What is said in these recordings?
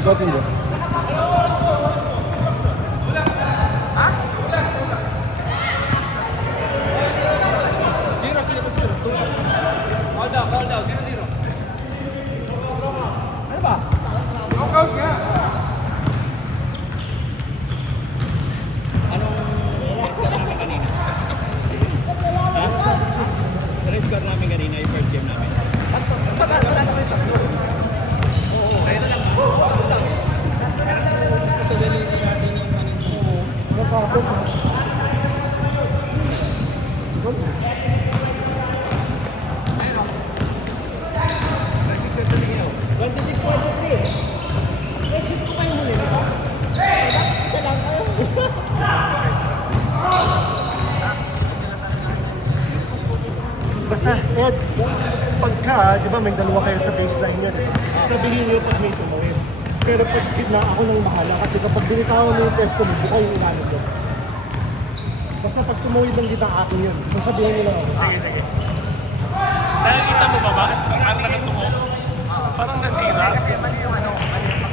ikot, hindi. Hold out, 0-0. Ano ba? Knockout nga. Anong score namin kanina? Ha? Anong score namin kanina yung first game namin? Wala kami tatlo. Oo, kaya na lang. Mas pasadali natin yung manino. Basta, Ed, pagka, di ba may dalawa kayo sa baseline niya, sabihin niyo pag may tumawid. Pero pag na ako nang bahala, kasi kapag binitawan mo yung testo mo, buka yung ilalim mo. Basta pag tumawid ng kitang akin yun, sasabihin niyo lang ako. Sige. Dahil kita mo ba bakit parang nakatungo? Parang nasira. Mali yung ano, mali yung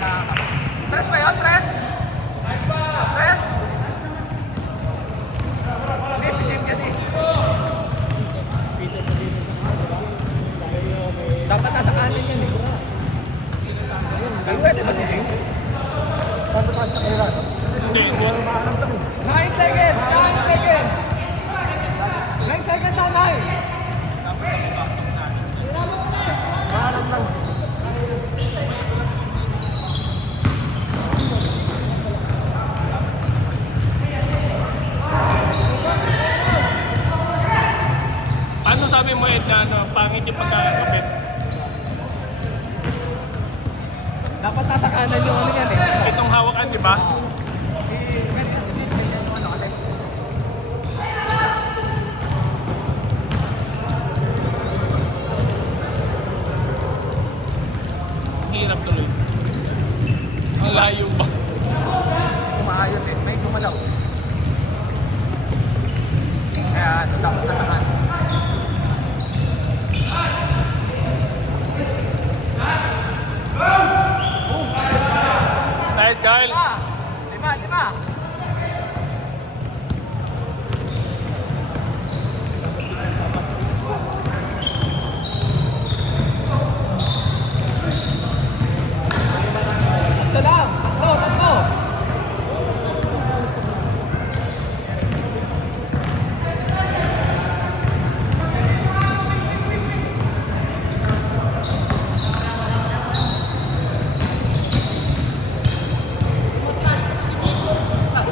Tres ba yun? Tres? Tres? Hindi, si Jim kasi. Dapat nasa kanin yan eh. Pwede ba si Jim? Paano pa sa kanila? Hindi, hindi. 9 seconds! 9 seconds! 9 seconds na, 9! Maharap lang. Paano sabi mo Ed na ano, pangit yung pagkakakapit? Dapat nasa kanan yung ano yan eh. Itong hawakan, di ba? Hirap tuloy. Ang layo ba? Umaayos eh. May gumalaw. Kaya dapat nasa kanan. Nice, Kyle. 5! Tatlo lang! Tatlo!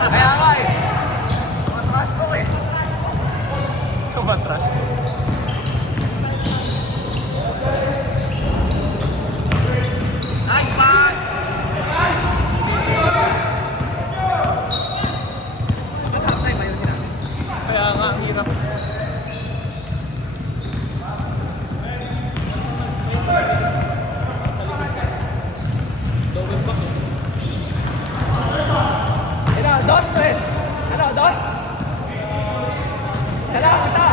Kaya nga eh. Matras ko eh. Tumatras. Nice pass! Dapat halftime ayun din natin. Kaya nga, ang hirap. Double back. Ano, dos tres! Ano, dos? Isa lang, isa!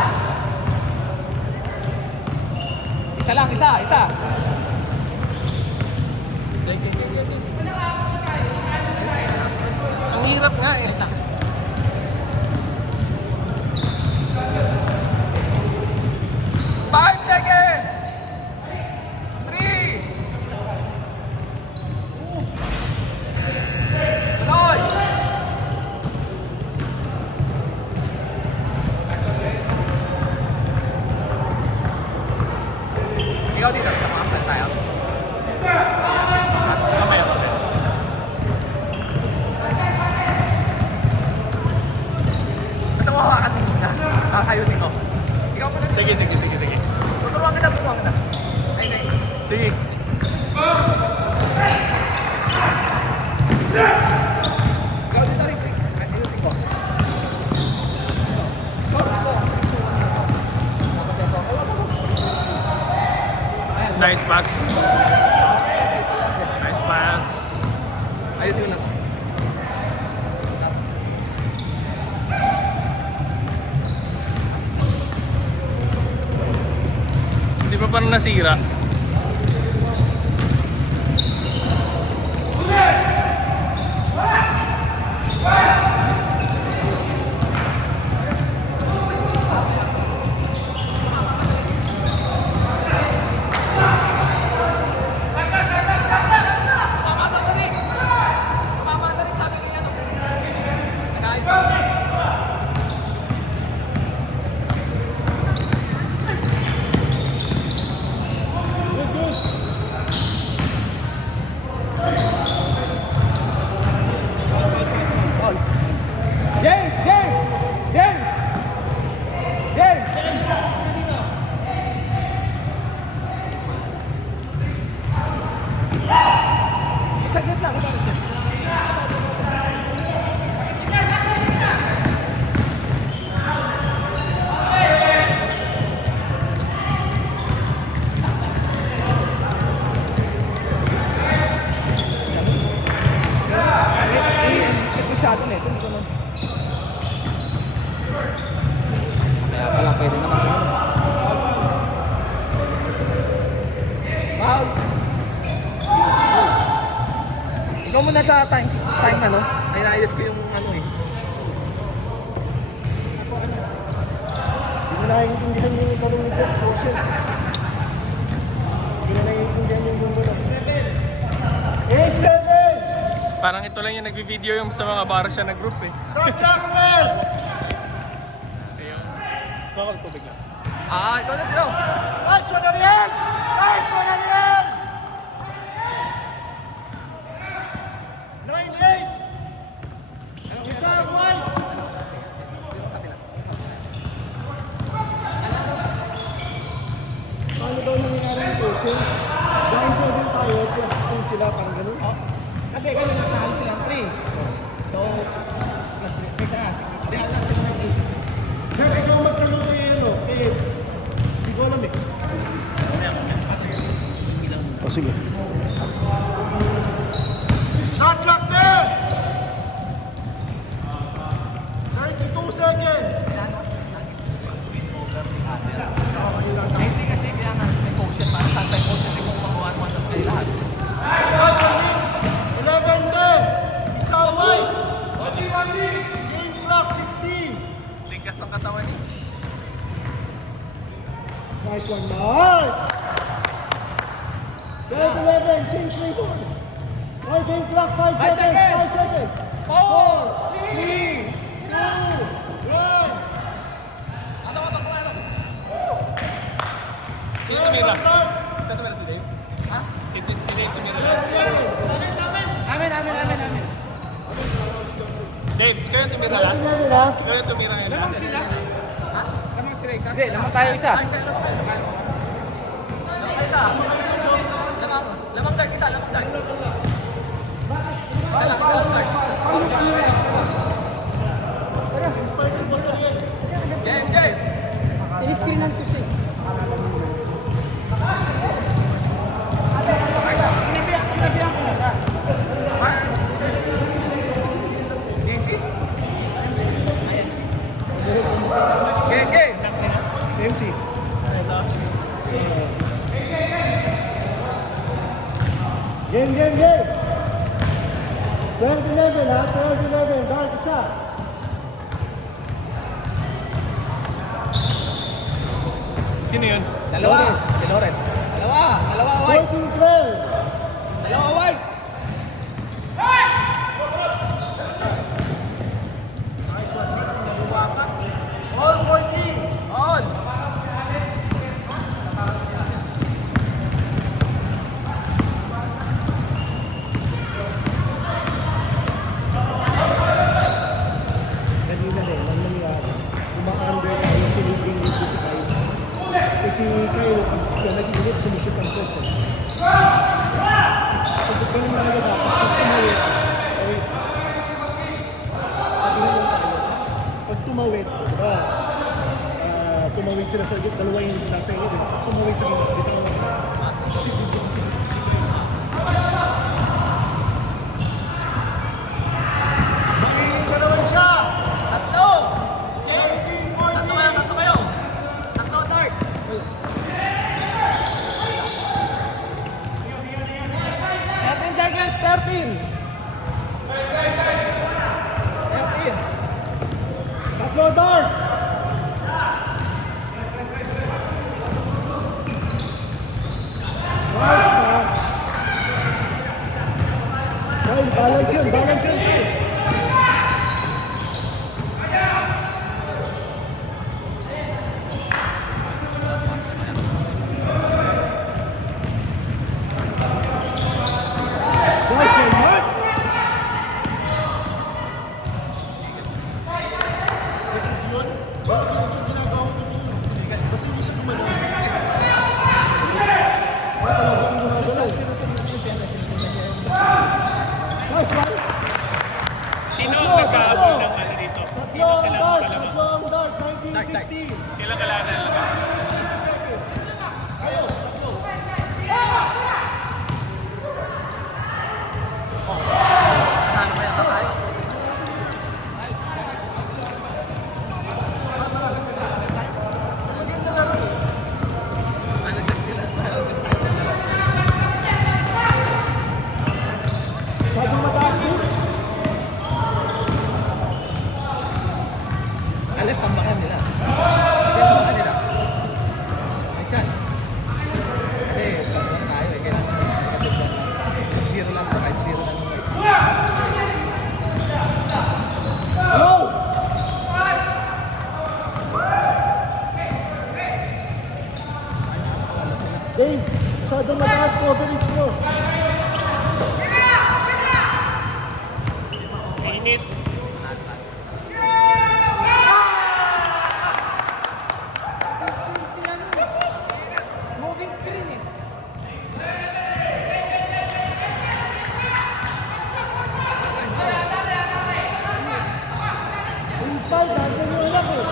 Isa lang, isa! Ang hirap nga eh. 5 seconds! 3! Tuloy! Ikaw dito, sa mga plan tayo. Mamaya. Basta mo hawakan mo muna. Ayusin ko. Ikaw pa na. Sige. Turuan kita. Ay. Sige. Ikaw dito rin, Rick. Ayusin ko. Nice pass. Ayusin ko lang. Hindi pa parang nasira. na sa time ano? Ay, naayos ko yung ano eh. Hindi mo naiintindihan yung tanong ni Coach. Hindi na naiintindihan yung gundo na. 8-7! Parang ito lang yung nagbi-video yung sa mga Barca na group eh. Shot Jackwell! Ayun. Bakal tubig lang. Ito na sila. Nice one, Ariel! Nice one, Ariel! 9-8! Isa, white! Paano daw nangyayari ng coaching? Down 7 tayo, plus 2 sila, parang ganun. Kasi ganun na saan silang 3. So, mas kita. Di alam sila ng 8. Kaya ikaw magtanong kayo yun, hindi ko alam eh. O sige. Shot clock there! 32 seconds! Hindi kasi kailangan may quotient para sa time quotient yung makuha mo ng kayo lahat. Last one, Nick. 11-10! Isa white! Game clock 16! Tingkas ang katawan eh. Nice one, Mark! 12-11, change label! Right, game clock 5 seconds, 5 seconds! 4, 3, 2, 1! Sino tumira? Start! Ito tumira si Dave? Ha? Si Dave tumira. Amin. Dave, ikaw yung tumira last? Ano na? Ikaw yung tumira ngayon last? Lamang sila isa? Hindi, lamang tayo isa. Lamang tag, isa, lamang tag. Isa lang tag. Inspired si Boss Ariel. Game. Tiniscreenan ko siya. Sinabihan ko na siya. Game. MC. Game. 12-11 ha, 12-11, dark isa. Sino yun? Dalawa. Si Loren. Dalawa white. 14-12. Dalawa white. Nice one, Nick. Pinaluwakan. All 14. On. Kanina din, lang nangyari. Uma-under tayo, siniping dito si Kyle. Kasi Kyle, pag nag-init, sumishoot ang press eh. So, ganun talaga dapat. Pag tumawid, sabi nga lang tayo, pag tumawid, diba, tumawid sila sa dalawa yung nasa inyo, diba? Pag tumawid sa inyo, dito ang si Makinig ka naman siya! Tatlo. JD, Tatlo kayo. Tatlo dark. 13 seconds, 13. 13. Tatlo dark! Nice pass! Kyle, balance yun. Nice one, Mark! Yun, bakit yung ginagawa ko dito? Kasi hindi siya gumalaw. Wala talaga ang gumagalaw. Nice one! Dave, masyadong mataas coverage mo. Init. Moving screen eh. Inspired, dahil nyo alam eh.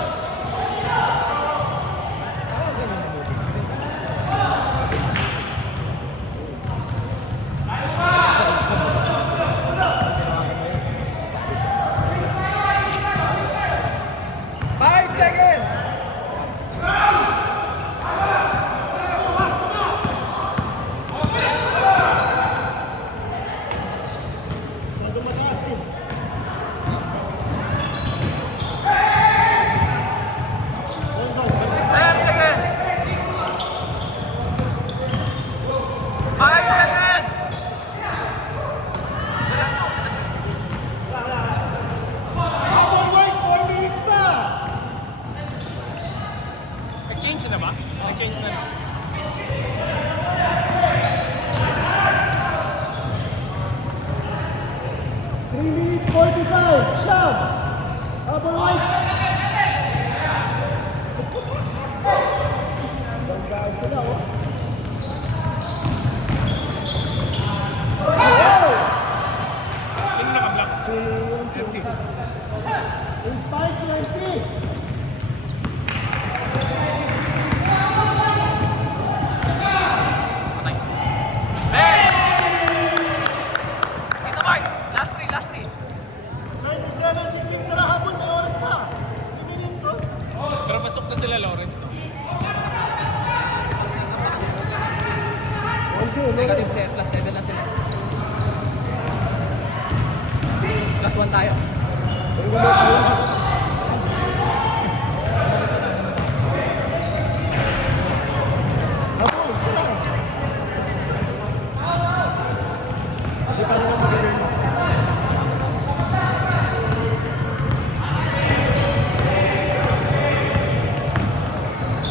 Five seconds! Masyadong mataas eh. Ayun daw, balik sa 10 seconds! 5 seconds! Habang wait, 4 minutes pa! Nag-change na ba? Nag-change na ba? 3 minutes 45, Shab! Habang wait! Banggaan sila, oh. Sino nakablock? Inspired si MC! Dito Mark! Last 3, last 3. 97-16, tara hapon, may oras pa! 3 minutes, oh! Pero pasok na sila Lawrence, no? Onse, Negative set, plus 7 na sila. Plus 1 tayo.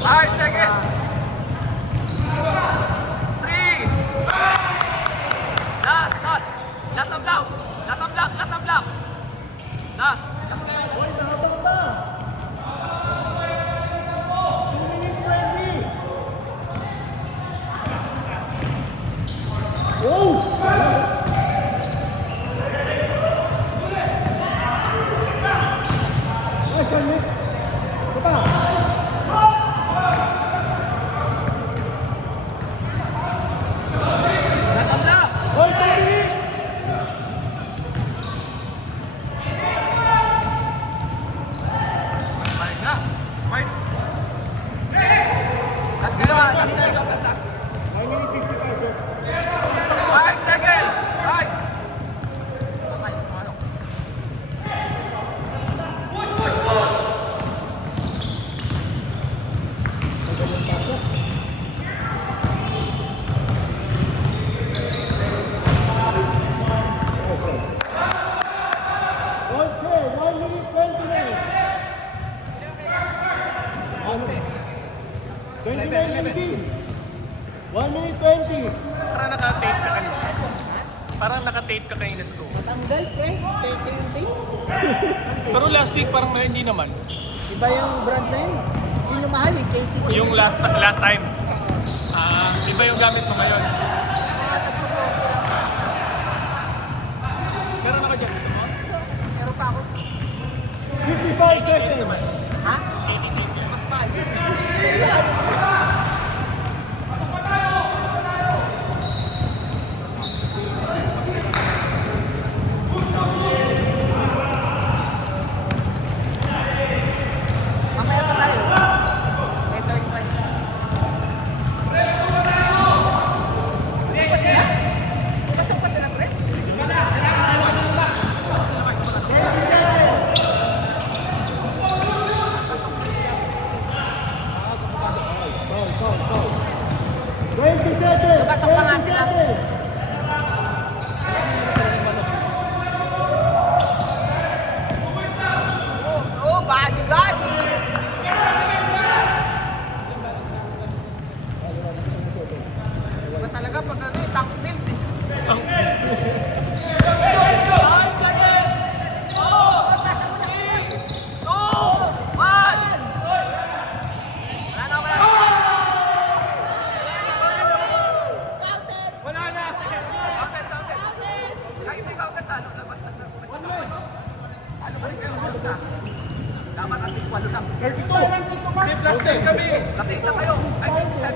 Five seconds! 3! Last, last! Last ng block! Last ng block! Last ng block! Last! Last na yun! Hoy, nahabang pa! 2 minutes ready! Wow! Ay, Sanlik! Isa pa! Last ng block! Hoy, 2 minutes! Balik na! Mark! Last na yun! Last na yun! 1 minute 55, Jeff. 5 seconds! 5! Onse, 1 minute 29. 29-19. 1 minute 20. Parang naka-tape ka kanina. Parang naka-tape ka kanina sa loob. Matanggal, pre. Peke yung tape. Pero last week parang hindi naman. Iba yung brand na yun. Yun yung mahal eh. KT ko. Yung last time. Iba yung gamit mo ngayon. Mga tagpo-40 lang. Pero naka-jacket mo? Meron pa ako. 55 seconds. Ha? Mas mahal. Mamaya pa tayo. May 35. Pasok pa sila? Pasok pa sila, pre? 20 seconds. 20 seconds. Pasok pa nga 20 sila. seconds. Oh, body. Labing 8 lang. 32. Lasing na kayo. Ay, 7.